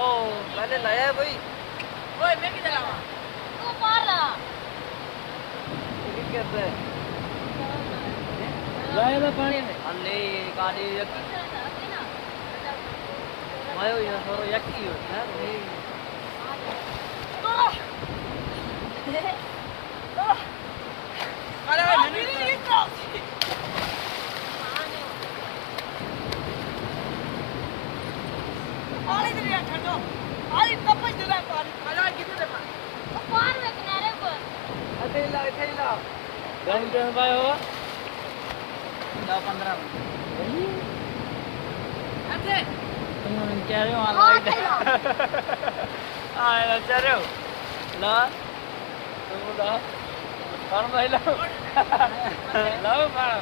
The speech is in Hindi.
मैंने लाया है भाई। ओए मैं किधर आवा तू मार रहा ये कहते हैं लाया था पानी में अल्ले गाड़ी यकी मायो ये थोड़ा यकी हो ना नहीं अरे मैंने पानी दे दिया ठंडो आज तपस दे रहा पानी अरे कितने दे पानी पार में किनारे पर इथे ला गन गन भाई हो 10-15 अरे तुम क्या रहे हो वाला आ क्या रहे हो ला तुम ला कौन भाई ला ला भाई